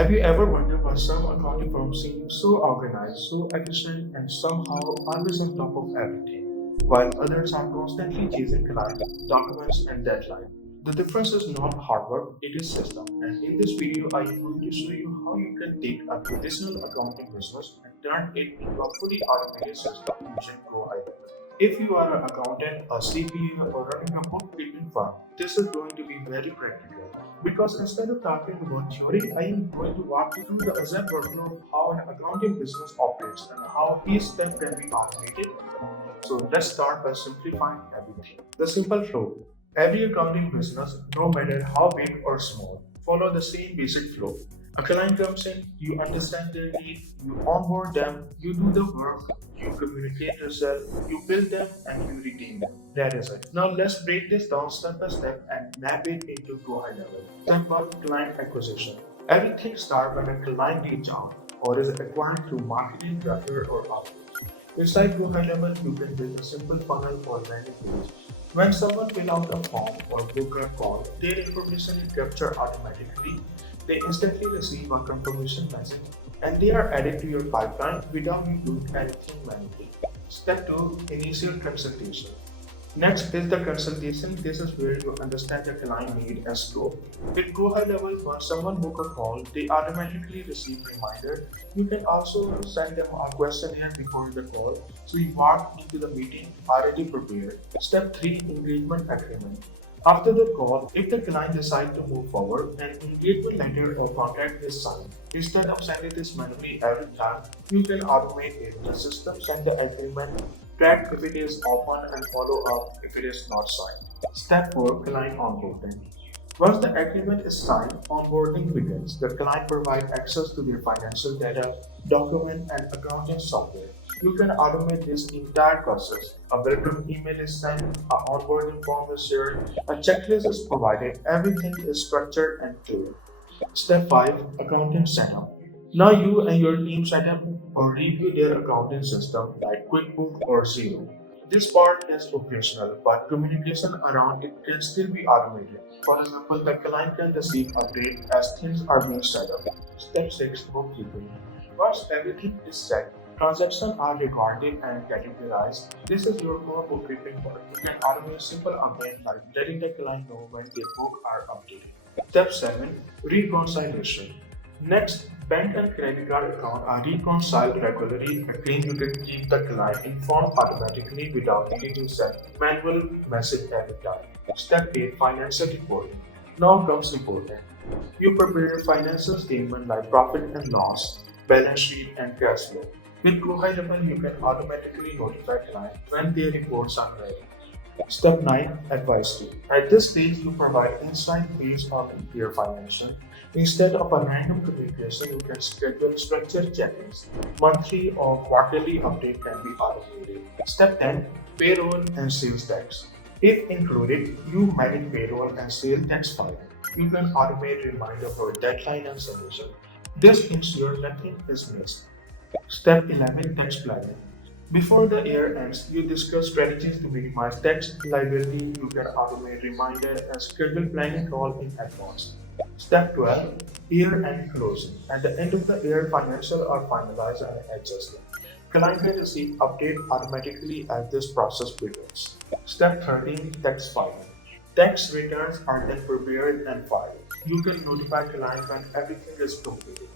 Have you ever wondered why some accounting firms seem so organized, so efficient, and somehow always on top of everything, while others are constantly chasing clients, documents, and deadlines? The difference is not hard work, it is system. And in this video, I am going to show you how you can take a traditional accounting business and turn it into a fully automated system using GoHighLevel. If you are an accountant, a CPA, or running a bookkeeping firm, this is going to be very practical. Because instead of talking about theory, I am going to walk you through the exact workflow of how an accounting business operates and how each step can be automated. So let's start by simplifying everything. The simple flow. Every accounting business, no matter how big or small, follow the same basic flow. A client comes in, you understand their need, you onboard them, you do the work, you communicate yourself, you build them, and you retain them. That is it. Now let's break this down step by step and map it into GoHighLevel. Step 1, client acquisition. Everything starts when a client reaches out or is acquired through marketing, referral, or outreach. Inside GoHighLevel, you can build a simple funnel or landing page. When someone fills out a form or book a call, their information is captured automatically. They instantly receive a confirmation message and they are added to your pipeline without you doing anything manually. Step 2, initial consultation. Next is the consultation. This is where you understand the client need and scope. With GoHighLevel, when someone book a call, they automatically receive reminder. You can also send them a questionnaire before the call, so you walk into the meeting already prepared. Step 3, engagement agreement. After the call, if the client decides to move forward, an engagement letter or contract is signed. Instead of sending this manually every time, you can automate it. The system send the agreement, track if it is open, and follow up if it is not signed. Step 4, client onboarding. Once the agreement is signed, onboarding begins. The client provides access to their financial data, document, and accounting software. You can automate this entire process. A welcome email is sent, an onboarding form is shared, a checklist is provided, everything is structured and clear. Step 5, accounting setup. Now you and your team set up or review their accounting system like QuickBooks or Xero. This part is optional, but communication around it can still be automated. For example, the client can receive update as things are being set up. Step 6, bookkeeping. Once everything is set, transactions are recorded and categorized. This is your core bookkeeping work. You can automate simple updates like letting the client know when their book are updated. Step 7, reconciliation. Next, bank and credit card account are reconciled regularly. Again, you can keep the client informed automatically without needing to send manual message every time. Step 8, financial reporting. Now comes reporting. You prepare your financial statement like profit and loss, balance sheet, and cash flow. With GoHighLevel, you can automatically notify clients when their reports are ready. Step 9, advisory. At this stage, you provide insight based on your financial. Instead of a random communication, you can schedule structured check-ins. Monthly or quarterly update can be automated. Step 10, payroll and sales tax. If included, you manage payroll and sales tax filing. You can automate reminder for deadline and submission. This ensures nothing is missed. Step 11, tax planning. Before the year ends, you discuss strategies to minimize tax liability. You can automate reminder and schedule planning call in advance. Step 12, year-end closing. At the end of the year, financial are finalized and adjusted. Client can receive update automatically as this process begins. Step 13, tax filing. Tax returns are then prepared and filed. You can notify client when everything is completed.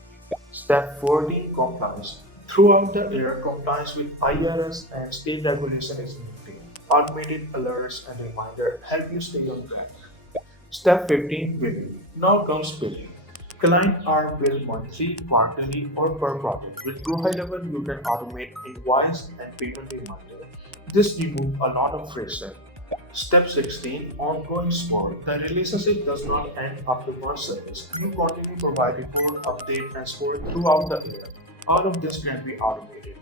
Step 14, compliance. Throughout the year, compliance with IRS and state regulation is maintained. Automated alerts and reminder help you stay on track. Step 15, billing. Now comes billing. Clients are billed monthly, quarterly, or per project. With GoHighLevel, you can automate invoice and payment reminder. This removes a lot of friction. Step 16, ongoing support. The relationship does not end after one service. You continue to provide report, update, and support throughout the year. All of this can be automated.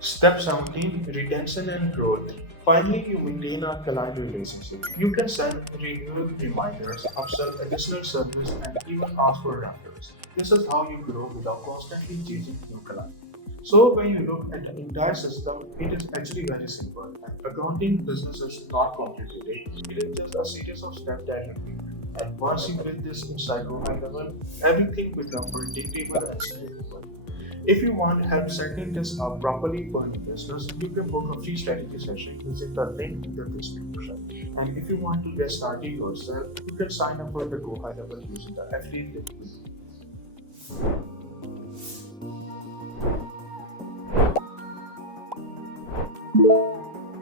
Step 17, retention and growth. Finally, you maintain a client relationship. You can send renewal reminders, upsell additional service, and even ask for referrals. This is how you grow without constantly chasing new clients. So when you look at the entire system, it is actually very simple. And accounting business is not complicated. It is just a series of steps that you need. And once you build this inside GoHighLevel, everything becomes predictable and scalable. If you want help setting this up properly for your business, you can book a free strategy session using the link in the description. And if you want to get started yourself, you can sign up for the GoHighLevel using the affiliate link below.